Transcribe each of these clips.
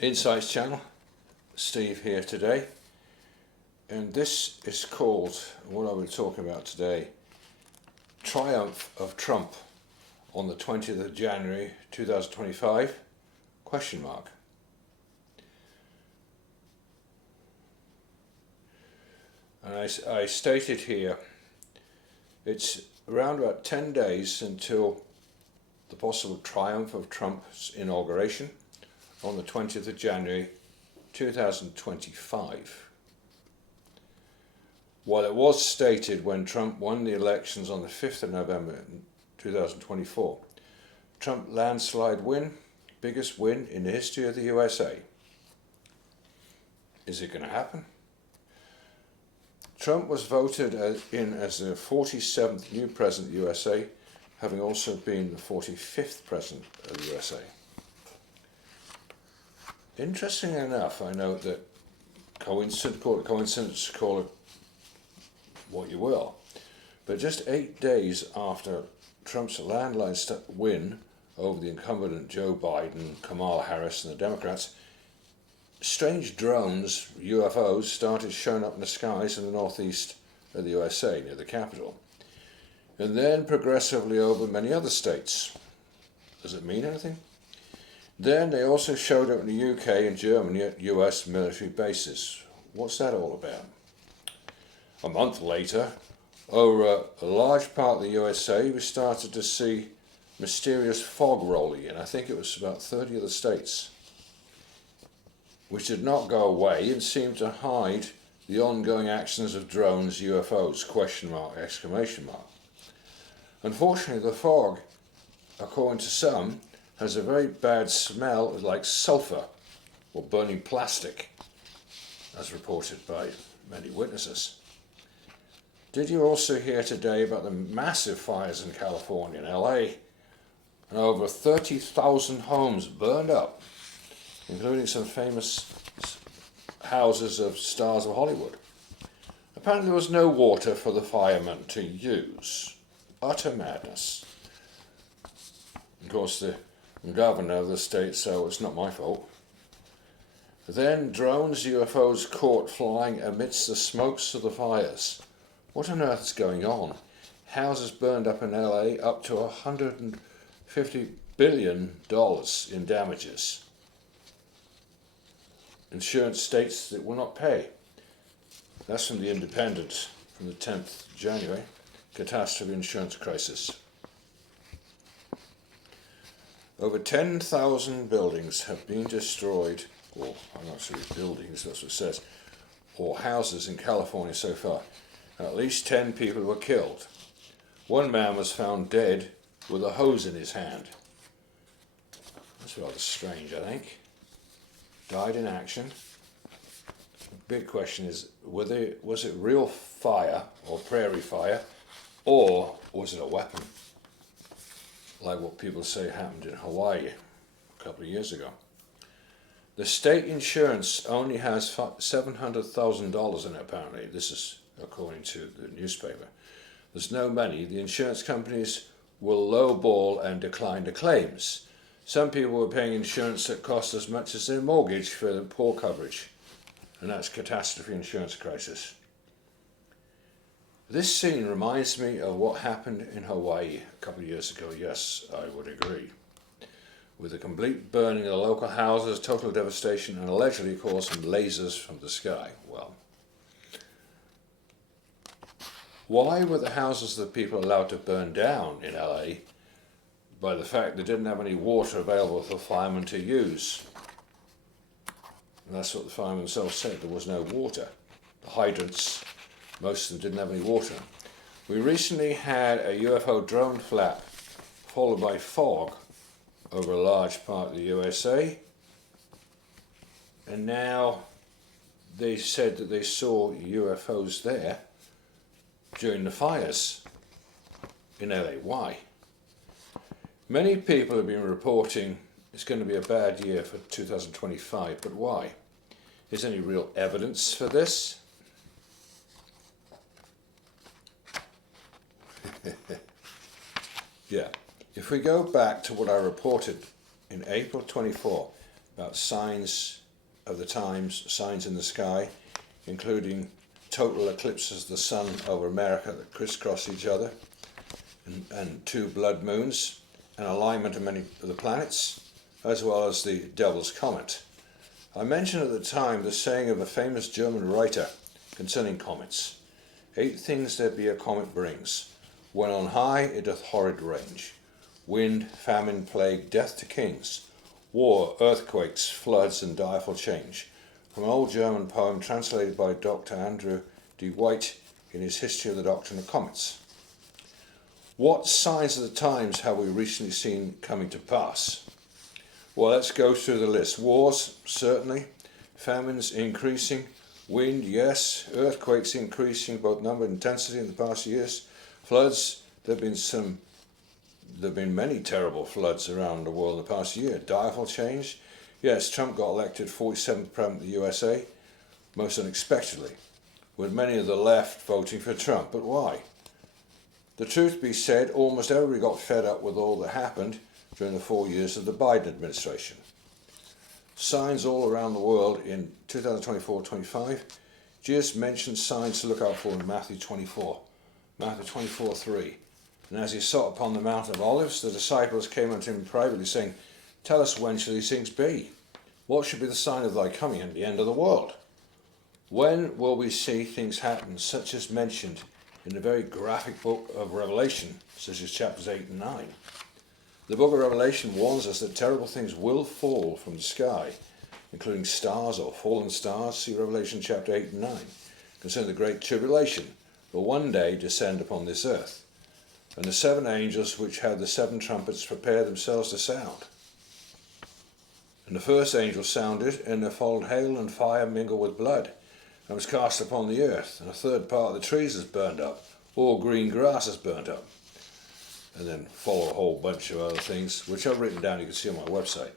Insights channel, Steve here today, and this is called, what I will talk about today, Triumph of Trump on the 20th of January 2025, question mark. And I stated here, it's around about 10 days until the possible triumph of Trump's inauguration on the 20th of January 2025. While it was stated when Trump won the elections on the 5th of November 2024, Trump landslide win, biggest win in the history of the USA. Is it going to happen? Trump was voted in as the 47th new president of the USA, having also been the 45th president of the USA. Interesting enough, I note that call it coincidence, call it what you will, but just 8 days after Trump's landslide win over the incumbent Joe Biden, Kamala Harris and the Democrats, strange drones, UFOs, started showing up in the skies in the northeast of the USA, near the capital, and then progressively over many other states. Does it mean anything? Then they also showed up in the UK and Germany at US military bases. What's that all about? A month later, over a large part of the USA, we started to see mysterious fog rolling in. I think it was about 30 of the states, which did not go away and seemed to hide the ongoing actions of drones, UFOs, question mark, exclamation mark. Unfortunately, the fog, according to some, has a very bad smell like sulfur or burning plastic, as reported by many witnesses. Did you also hear today about the massive fires in California and LA, and over 30,000 homes burned up, including some famous houses of stars of Hollywood? Apparently there was no water for the firemen to use. Utter madness. Of course, the governor of the state, so it's not my fault. Then drones, UFOs caught flying amidst the smokes of the fires. What on earth is going on? Houses burned up in LA, up to $150 billion in damages. Insurance states it will not pay. That's from the Independent, from the 10th of January. Catastrophe insurance crisis. Over 10,000 buildings have been destroyed, or I'm not sure it's buildings, that's what it says, or houses in California so far. At least 10 people were killed. One man was found dead with a hose in his hand. That's rather strange, I think. Died in action. The big question is, was it real fire or prairie fire, or was it a weapon? Like what people say happened in Hawaii a couple of years ago. The state insurance only has $700,000 in it, apparently. This is according to the newspaper. There's no money. The insurance companies will lowball and decline the claims. Some people were paying insurance that cost as much as their mortgage for the poor coverage. And that's catastrophe insurance crisis. This scene reminds me of what happened in Hawaii a couple of years ago. Yes, I would agree. With the complete burning of the local houses, total devastation, and allegedly caused some lasers from the sky. Well, why were the houses of the people allowed to burn down in LA by the fact they didn't have any water available for firemen to use? And that's what the firemen themselves said, there was no water. The hydrants, most of them didn't have any water. We recently had a UFO drone flap followed by fog over a large part of the USA, and now they said that they saw UFOs there during the fires in LA. Why? Many people have been reporting it's going to be a bad year for 2025, but why? Is there any real evidence for this? Yeah. If we go back to what I reported in April 24 about signs of the times, signs in the sky, including total eclipses of the sun over America that crisscross each other, and 2 blood moons, and alignment of many of the planets, as well as the Devil's Comet. I mentioned at the time the saying of a famous German writer concerning comets: 8 things there be a comet brings. When on high it doth horrid range. Wind, famine, plague, death to kings. War, earthquakes, floods, and direful change. From an old German poem translated by Dr. Andrew D. White in his History of the Doctrine of Comets. What signs of the times have we recently seen coming to pass? Well, let's go through the list. Wars, certainly. Famines increasing. Wind, yes. Earthquakes increasing, both number and intensity in the past years. Floods, there have been many terrible floods around the world in the past year. Direful change. Yes, Trump got elected 47th president of the USA, most unexpectedly, with many of the left voting for Trump. But why? The truth be said, almost everybody got fed up with all that happened during the 4 years of the Biden administration. Signs all around the world in 2024-25. Jesus mentioned signs to look out for in Matthew 24. Matthew 24:3. And as he sat upon the Mount of Olives, the disciples came unto him privately, saying, Tell us, when shall these things be? What should be the sign of thy coming and the end of the world? When will we see things happen, such as mentioned in the very graphic book of Revelation, such as chapters 8 and 9? The book of Revelation warns us that terrible things will fall from the sky, including stars or fallen stars. See Revelation chapter 8 and 9, concerning the great tribulation will one day descend upon this earth. And the 7 angels which had the 7 trumpets prepare themselves to sound. And the first angel sounded, and there followed hail and fire mingled with blood, and was cast upon the earth. And a third part of the trees is burned up, all green grass is burnt up. And then follow a whole bunch of other things, which I've written down, you can see on my website.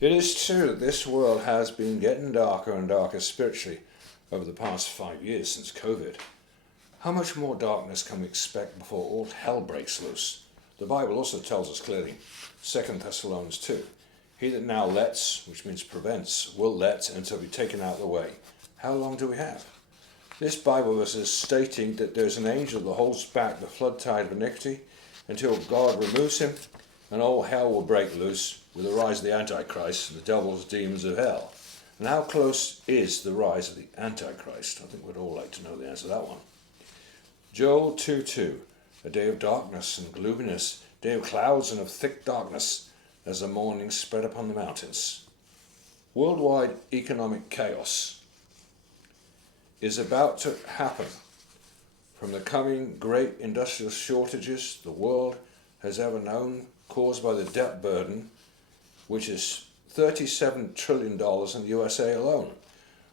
It is true that this world has been getting darker and darker spiritually over the past 5 years since COVID. How much more darkness can we expect before all hell breaks loose? The Bible also tells us clearly, 2 Thessalonians 2, He that now lets, which means prevents, will let until be taken out of the way. How long do we have? This Bible verse is stating that there's an angel that holds back the flood tide of iniquity until God removes him, and all hell will break loose with the rise of the Antichrist and the devil's demons of hell. And how close is the rise of the Antichrist? I think we'd all like to know the answer to that one. Joel 2:2, a day of darkness and gloominess, day of clouds and of thick darkness, as the morning spread upon the mountains. Worldwide economic chaos is about to happen. From the coming great industrial shortages the world has ever known, caused by the debt burden, which is $37 trillion in the USA alone,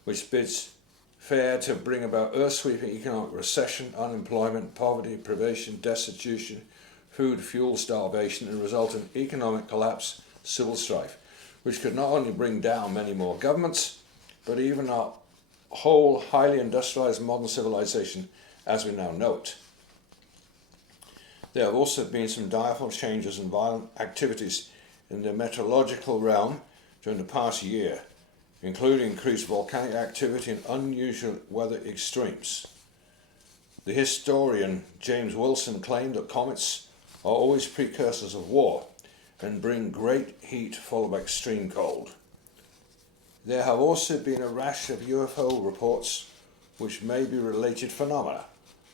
which bids fair to bring about earth-sweeping economic recession, unemployment, poverty, privation, destitution, food, fuel starvation, and resultant economic collapse, civil strife, which could not only bring down many more governments, but even our whole highly industrialized modern civilization as we now know it. There have also been some direful changes and violent activities in the meteorological realm during the past year, including increased volcanic activity and unusual weather extremes. The historian James Wilson claimed that comets are always precursors of war and bring great heat followed by extreme cold. There have also been a rash of UFO reports which may be related phenomena.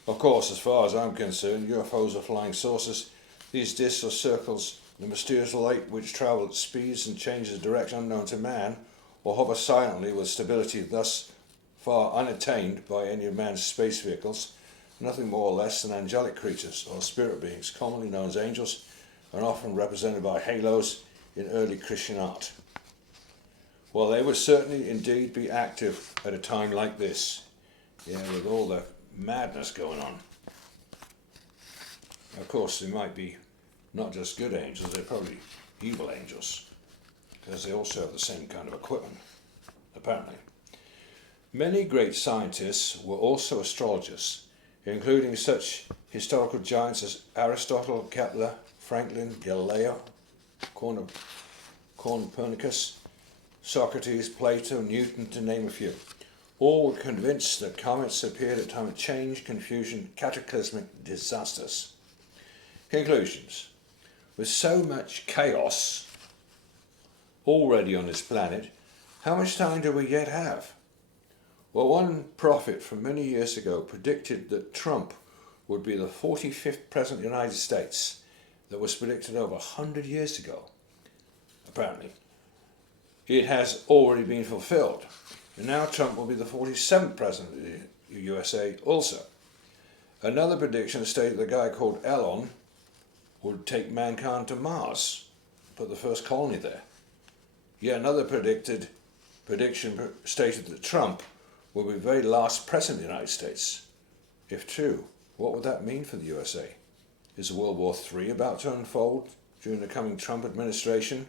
Of course, as far as I'm concerned, UFOs are flying saucers. These discs or circles, the mysterious light which travel at speeds and changes of direction unknown to man, or hover silently with stability thus far unattained by any of man's space vehicles, nothing more or less than angelic creatures or spirit beings, commonly known as angels, and often represented by halos in early Christian art. Well, they would certainly indeed be active at a time like this, with all the madness going on. Of course, they might be not just good angels, they're probably evil angels, because they also have the same kind of equipment, apparently. Many great scientists were also astrologers, including such historical giants as Aristotle, Kepler, Franklin, Galileo, Copernicus, Socrates, Plato, Newton, to name a few. All were convinced that comets appeared at a time of change, confusion, cataclysmic disasters. Conclusions. With so much chaos already on this planet, how much time do we yet have? Well, one prophet from many years ago predicted that Trump would be the 45th President of the United States. That was predicted over 100 years ago, apparently. It has already been fulfilled. And now Trump will be the 47th President of the USA also. Another prediction stated that a guy called Elon would take mankind to Mars, put the first colony there. Yet another prediction stated that Trump will be the very last President of the United States. If true, what would that mean for the USA? Is World War III about to unfold during the coming Trump administration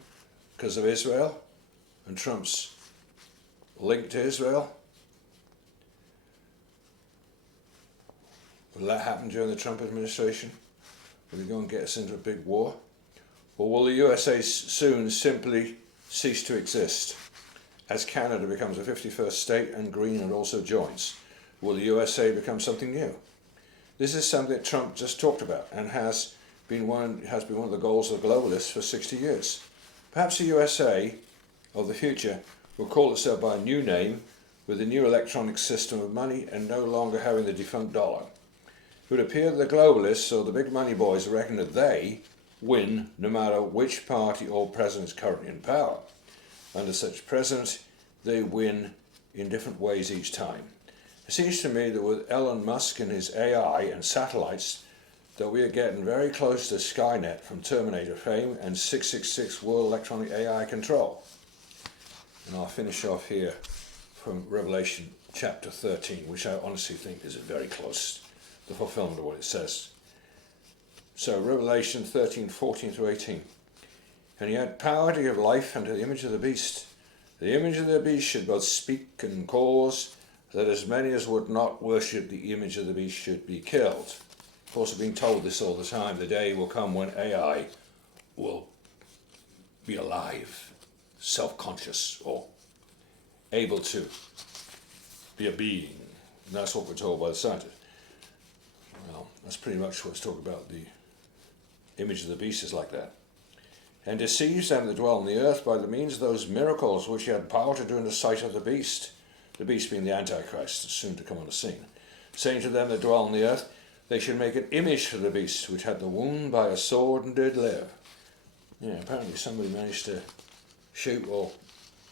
because of Israel and Trump's link to Israel? Will that happen during the Trump administration? Will he go and get us into a big war? Or will the USA soon simply cease to exist as Canada becomes a 51st state and Greenland also joins? Will the USA become something new? This is something that Trump just talked about and has been one of the goals of the globalists for 60 years. Perhaps the USA of the future will call itself by a new name with a new electronic system of money and no longer having the defunct dollar. It would appear that the globalists or the big money boys reckon that they win no matter which party or president is currently in power. Under such presidents, they win in different ways each time. It seems to me that with Elon Musk and his AI and satellites, that we are getting very close to Skynet from Terminator fame and 666 World Electronic AI control. And I'll finish off here from Revelation chapter 13, which I honestly think is very close to the fulfillment of what it says. So Revelation 13, 14 through 18. And he had power to give life unto the image of the beast. The image of the beast should both speak and cause that as many as would not worship the image of the beast should be killed. Of course, we're being told this all the time. The day will come when AI will be alive, self-conscious, or able to be a being. And that's what we're told by the scientists. Well, that's pretty much what's talked about. The image of the beast is like that. And deceives them that dwell on the earth by the means of those miracles which he had power to do in the sight of the beast being the Antichrist, soon to come on the scene, saying to them that dwell on the earth, they should make an image for the beast, which had the wound by a sword and did live. Yeah, apparently somebody managed to shoot or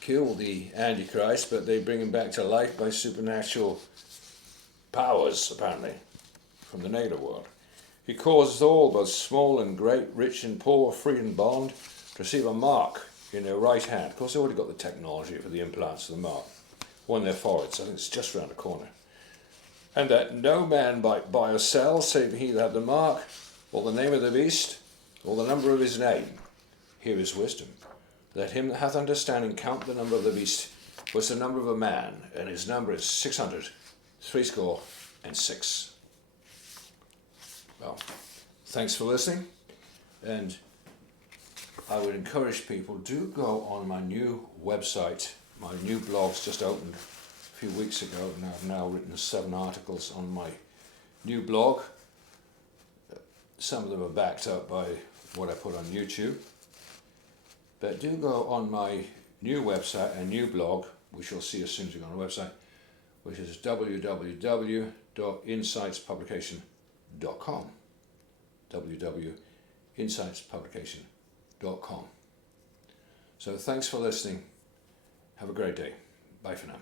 kill the Antichrist, but they bring him back to life by supernatural powers, apparently, from the negative world. He causes all, both small and great, rich and poor, free and bond, to receive a mark in their right hand. Of course, they've already got the technology for the implants of the mark on their foreheads. I think it's just round the corner. And that no man might buy or sell, save he that have the mark, or the name of the beast, or the number of his name. Here is wisdom. Let him that hath understanding count the number of the beast, for it's the number of a man, and his number is 666. Well, thanks for listening, and I would encourage people, do go on my new website. My new blog's just opened a few weeks ago, and I've now written 7 articles on my new blog. Some of them are backed up by what I put on YouTube. But do go on my new website and new blog, which you'll see as soon as you go on the website, which is www.insightspublication.com. www.insightspublication.com. So thanks for listening. Have a great day. Bye for now.